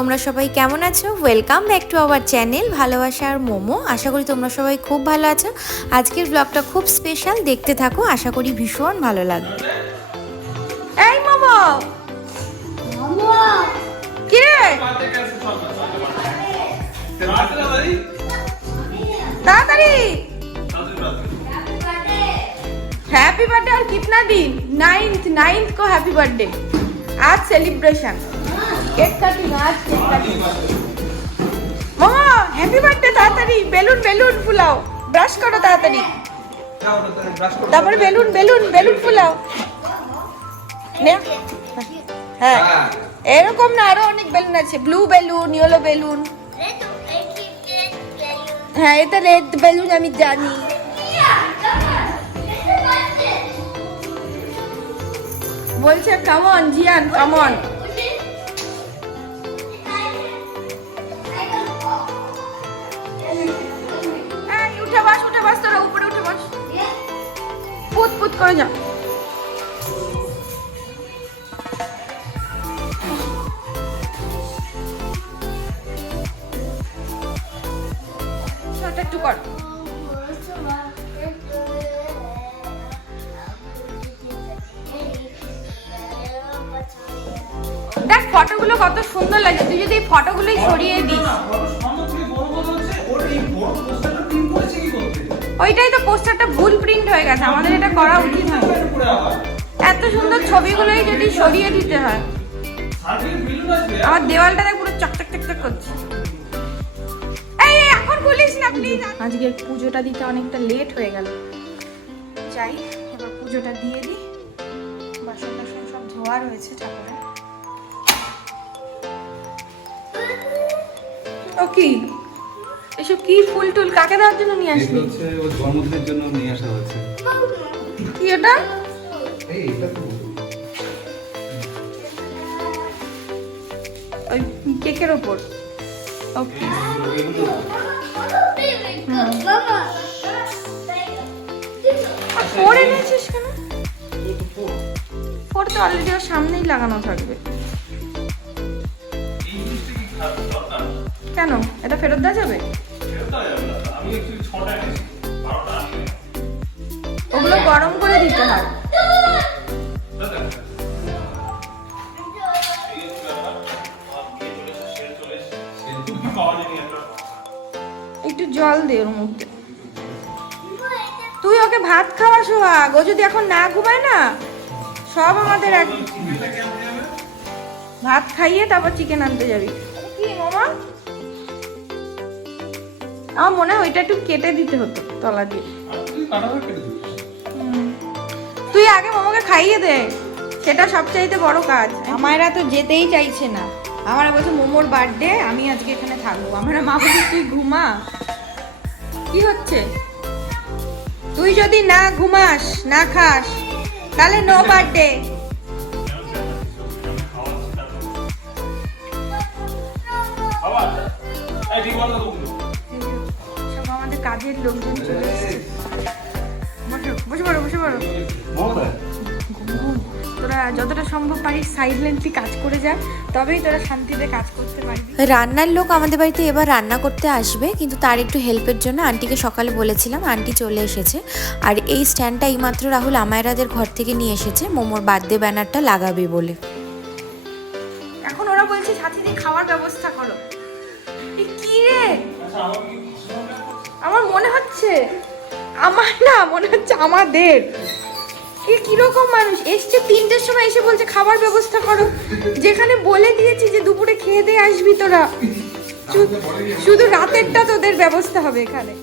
তোমরা সবাই কেমন আছো? Welcome back to our channel ভালোবাসা আর মোমো। আশা করি তোমরা সবাই খুব ভালো আছো। আজকের ব্লগটা খুব স্পেশাল দেখতে থাকো আশা করি ভীষণ ভালো লাগবে। এই মোমো! কে তাড়াতাড়ি! হ্যাপি বার্থডে আর কিতনা দিন? নাইন্থ নাইন্থ কো হ্যাপি বার্থডে আজ সেলিব্রেশন কেক কাটিং মামা হ্যাপি বার্থডে তাড়াতাড়ি। বেলুন বেলুন ফুলাও। ব্রাশ করো তাড়াতাড়ি। তারপরে বেলুন বেলুন বেলুন ফুলাও। হ্যাঁ। এরকম না, আরও অনেক বেলুন আছে। Blue balloon yellow balloon. হ্যাঁ এটা রেড বেলুন, আমি জানি। বলছে কামন জিয়ান কামন ফটোগুলো কত সুন্দর লাগে। তুই যদি এই ফটোগুলোই সরিয়ে দিস। ওইটাই তো পোস্টারটা ভুল প্রিন্ট হয়ে গেছে আমাদের এটা করা উচিত হয় এত সুন্দর ছবিগুলোই যদি সরিয়ে দিতে হয়। আমার দেওয়ালটা দেখ পুরো চকচক চকচক করছে। এই এখন খুলিস না প্লিজ আজকে পুজোটা দিতে অনেকটা লেট হয়ে গেল। যাই এবার পুজোটা দিয়ে দিই। বাসন টাসন সব ধোয়া রয়েছে ঠাকুরের। ও কি এসব কি ফুল টুল? কাকে দেওয়ার জন্য নিয়ে আসলি? হচ্ছে ওর জন্মদিনের জন্য নিয়ে আসা হয়েছে। কি এই এটা তো ওই কেকের ওপর। ওকে। ফোর এনেছিস কেন? ফোর তো অলরেডি ওর সামনেই লাগানো থাকবে। কেন? এটা ফেরত দেওয়া যাবে? ওগুলো গরম করে দিতে হয়। একটু জল দে ওর মধ্যে। তুই ওকে ভাত খাওয়া, সোহাগ। ও যদি এখন না ঘুমায় না, সব আমাদের এক ভাত খাইয়ে তারপর চিকেন আনতে যাবি। আমার মনে হয় ওইটা একটু কেটে দিতে হতো তলা দিয়ে। তুই আগে মামাকে খাইয়ে দে সেটা সবচাইতে বড় কাজ। আমায়রা তো যেতেই চাইছে না। আমার বলছে মোমোর বার্থডে আমি আজকে এখানে থাকব। আমার মা বলছে তুই ঘুমা। কি হচ্ছে? তুই যদি না ঘুমাস না খাস তাহলে নো বার্থডে আমাদের কাজের লোকজন চলে এসেছে। বসে পড়ো বসে পড়ো। তোরা যতটা সম্ভব পারিস সাইলেন্টলি কাজ করে যা তবেই তোরা শান্তিতে কাজ করতে পারবি। রান্নার লোক আমাদের বাড়িতে এবার রান্না করতে আসবে কিন্তু তার একটু হেল্পের জন্য আন্টিকে সকালে বলেছিলাম আন্টি চলে এসেছে। আর এই স্ট্যান্ডটা এইমাত্র রাহুল আমায়রাদের ঘর থেকে নিয়ে এসেছে মোমোর বার্থডে ব্যানারটা লাগাবে বলে। এখন ওরা বলছে সাথীদের খাওয়ার ব্যবস্থা করো। কি রে? আমার মনে হচ্ছে আমার না মনে হচ্ছে আমাদের। এ কীরকম মানুষ? এসছে তিনটের সময় এসে বলছে খাবার ব্যবস্থা করো। যেখানে বলে দিয়েছি যে দুপুরে খেয়ে দিয়ে আসবি তোরা। শু- শুধু রাতেরটা তোদের ব্যবস্থা হবে এখানে।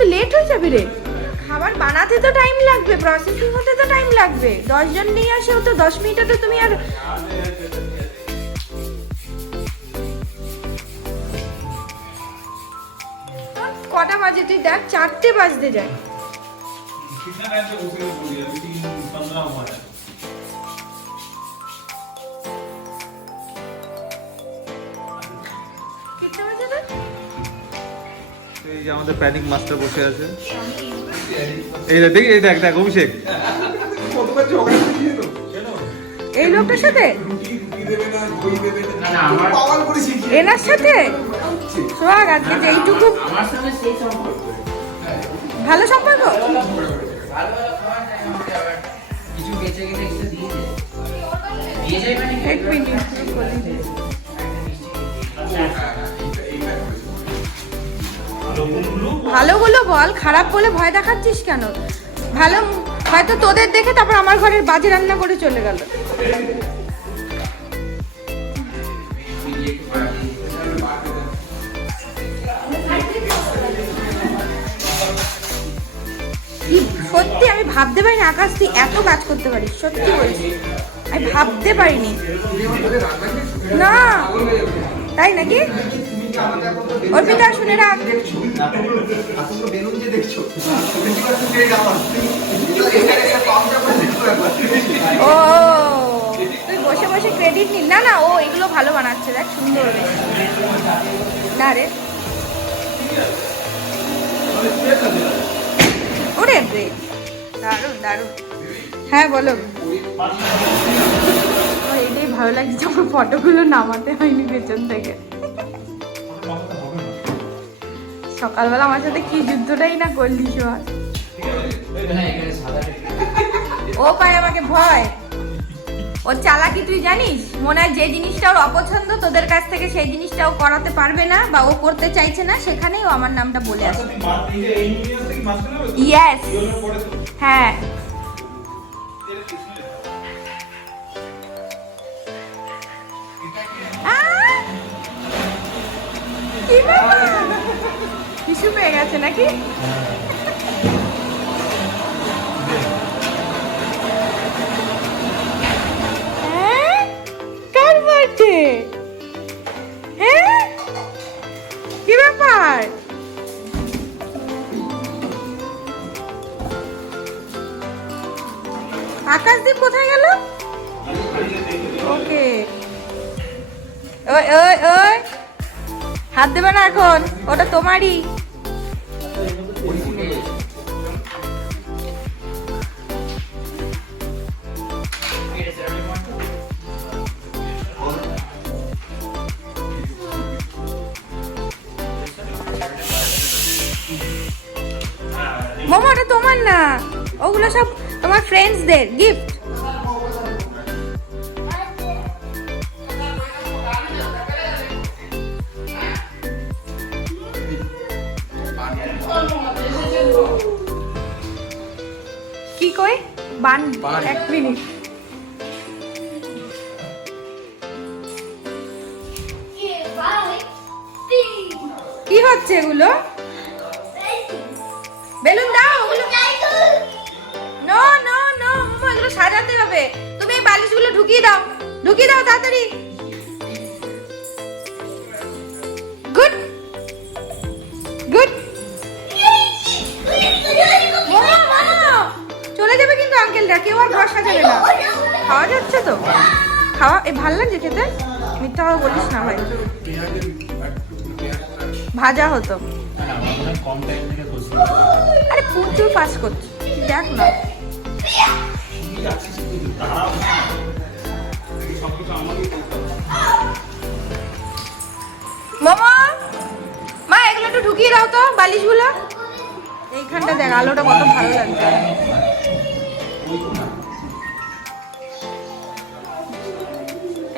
তো লেট হয়ে যাবে রে। খাবার বানাতে তো টাইম লাগবে প্রসেসিং হতে তো টাইম লাগবে। দশ জন নিয়ে আসেও তো দশ মিনিটে তো তুমি আর কটা বাজে তুই দেখ, চারটে বাজতে যায়। এই যে আমাদের প্যানিক মাস্টার বসে আছে। এই দেখ দেখি এই দেখ দেখ অভিষেক। এই লোকটার সাথে? এনার সাথে? সোহাগ আজকে যে এইটুকু ভালো সম্পর্ক? কিছু বেঁচে গেলে কিছু দিয়ে দে দিয়ে যাই মানে এক মিনিট ভালোগুলো বল, খারাপ বলে ভয় দেখাচ্ছিস কেন? ভালো, হয়তো তোদের দেখে তারপর আমার ঘরের বাজে রান্না করে চলে গেল। সত্যি আমি ভাবতে পারিনি আকাশ, তুই এত কাজ করতে পারিস, সত্যি বলছি। আমি ভাবতে পারিনি। না, তাই নাকি? অর্পিতা, শুনে রাখ। ও তুই বসে বসে ক্রেডিট নিল না না, ও এগুলো ভালো বানাচ্ছে, দেখ, সুন্দর। না রে। ওরে রে। দারুণ দারুণ। হ্যাঁ বলো। এটাই ভালো লাগছে আমার ফটোগুলো নামাতে হয়নি পেছন থেকে। সকালবেলা আমার সাথে কি যুদ্ধটাই না করলি সাদা ও পায় আমাকে ভয়। ওর চালাকি তুই জানিস? মনে হয় যে জিনিসটা ওর অপছন্দ তোদের কাছ থেকে সেই জিনিসটা ও করাতে পারবে না বা ও করতে চাইছে না সেখানেই ও আমার নামটা বলে আসে। ইয়েস হ্যাঁ কিছু পেয়ে গেছে নাকি? হ্যাঁ? কার বার্থডে? হ্যাঁ? কি ব্যাপার? আকাশদীপ কোথায় গেল? ওকে। ওই ওই ওই। হাত দেবে না এখন, ওটা তোমারই। মোমো, ওটা তোমার না। ওগুলো সব তোমার ফ্রেন্ডসদের গিফট বান, এক মিনিট। কি হচ্ছে এগুলো? বেলুন দাও ওগুলো। নো নো নো এগুলো সাজাতে হবে। তুমি এই বালিশগুলো ঢুকিয়ে দাও। ঢুকিয়ে দাও তাড়াতাড়ি। কেউ আর ঘর সাজাবে না। খাওয়া যাচ্ছে তো। খাওয়া, এ ভালো লাগছে খেতে? মিথ্যা বলিস না ভাই ভাজা হতো। আরে প্রচুর পাস করছে। দেখ না। মামা! মা, এগুলো একটু ঢুকিয়ে দাও তো, বালিশগুলো। এইখানটা দেখ, আলোটা কত ভালো লাগছে।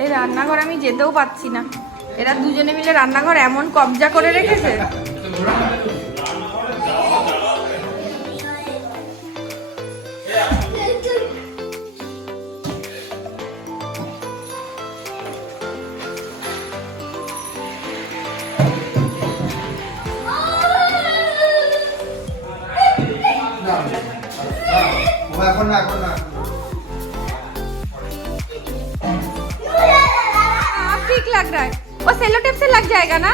এই রান্নাঘর আমি যেতেও পাচ্ছি না। এরা দুজনে মিলে রান্নাঘর এমন কবজা করে রেখেছে। না এখন না हाँ, ठीक लग रहा है वो सेलो टेप से लग जाएगा ना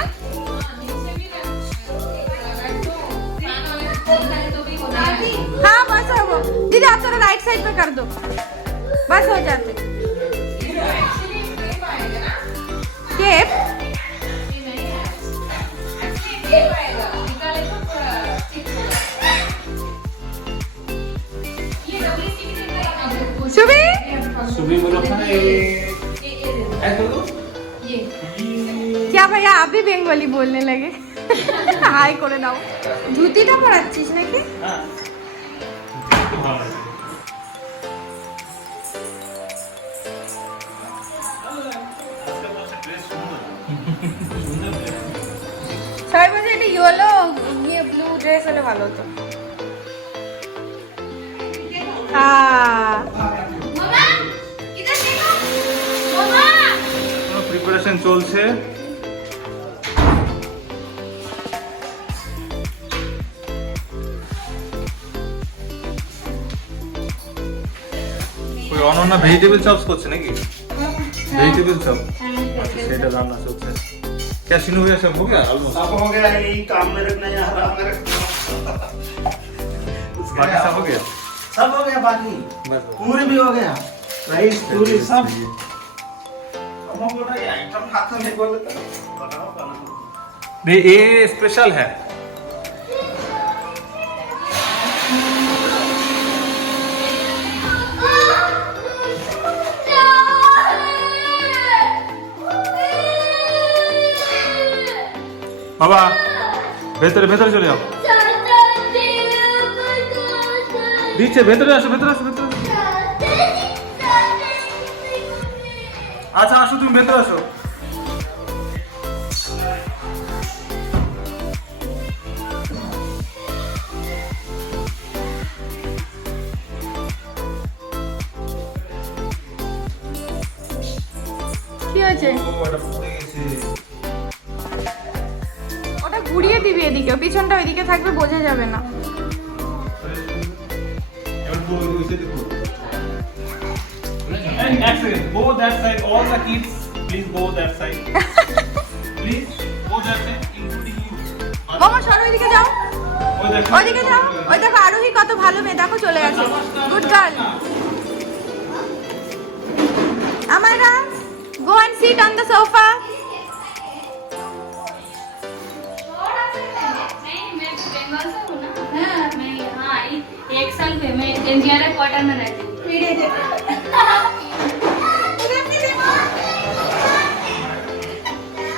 हाँ बस हो वो दीदी आप थोड़ा राइट साइड पे कर दो बस हो जाते বেঙ্গলি বললে লাগে। হাই করে দাও। ধুতিটা পরাচ্ছিস নাকি? সবাই বলছে এটা ইয়েলো ইয়ে ব্লু ড্রেস হলে ভালো হতো। প্রিপারেশন চলছে। ওই অনন্য ভেজিটেবল চপস করছে নাকি? ভেজিটেবল চপ আচ্ছা সেটা রান্না চলছে। क्या सीन हो गया सब हो गया ऑलमोस्ट सब हो गया ये काम में रखना है हरा में रखना बाकी सब हो गया सब हो गया बाकी पूरी भी हो गया राइस पूरी सब अब हम बोल रहे हैं आइटम हाथ में निकल लेता बताओ ये स्पेशल है বাবা, ভেতরে ভেতরে চলে যাও দিচ্ছে, ভেতরে আসো ভেতরে আসো, ভেতরে। আচ্ছা আসো, তুমি ভেতরে আসো পিছনটা ওইদিকে থাকবে, বোঝা যাবে না। কত ভালো মেয়ে। চলে গেছে। গুড গার্ল আমার go and sit on the sofa Bengal से हूँ ना मैं यहाँ आई एक साल पे मैं इंजीनियर क्वार्टर में रहती हूँ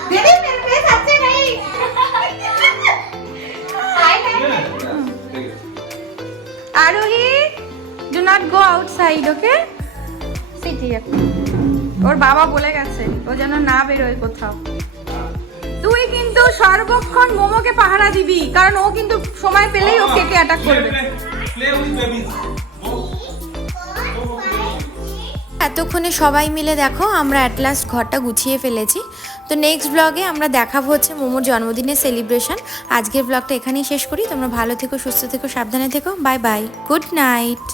दीदी मेरे फेस अच्छे नहीं Arohi do not go outside okay sit here ওর বাবা বলে গেছে ও যেন না বেরোয় কোথাও তুই কিন্তু সর্বক্ষণ মোমোকে পাহারা দিবি কারণ ও কিন্তু সময় পেলেই ও কেকে অ্যাটাক করবে. এতক্ষণে সবাই মিলে দেখো আমরা অ্যাট লাস্ট ঘরটা গুছিয়ে ফেলেছি। তো নেক্সট ব্লগে আমরা দেখাবো হচ্ছে মোমোর জন্মদিনের সেলিব্রেশন আজকের ব্লগটা এখানেই শেষ করি। তোমরা ভালো থেকো সুস্থ থেকো সাবধানে থেকো। Bye bye good night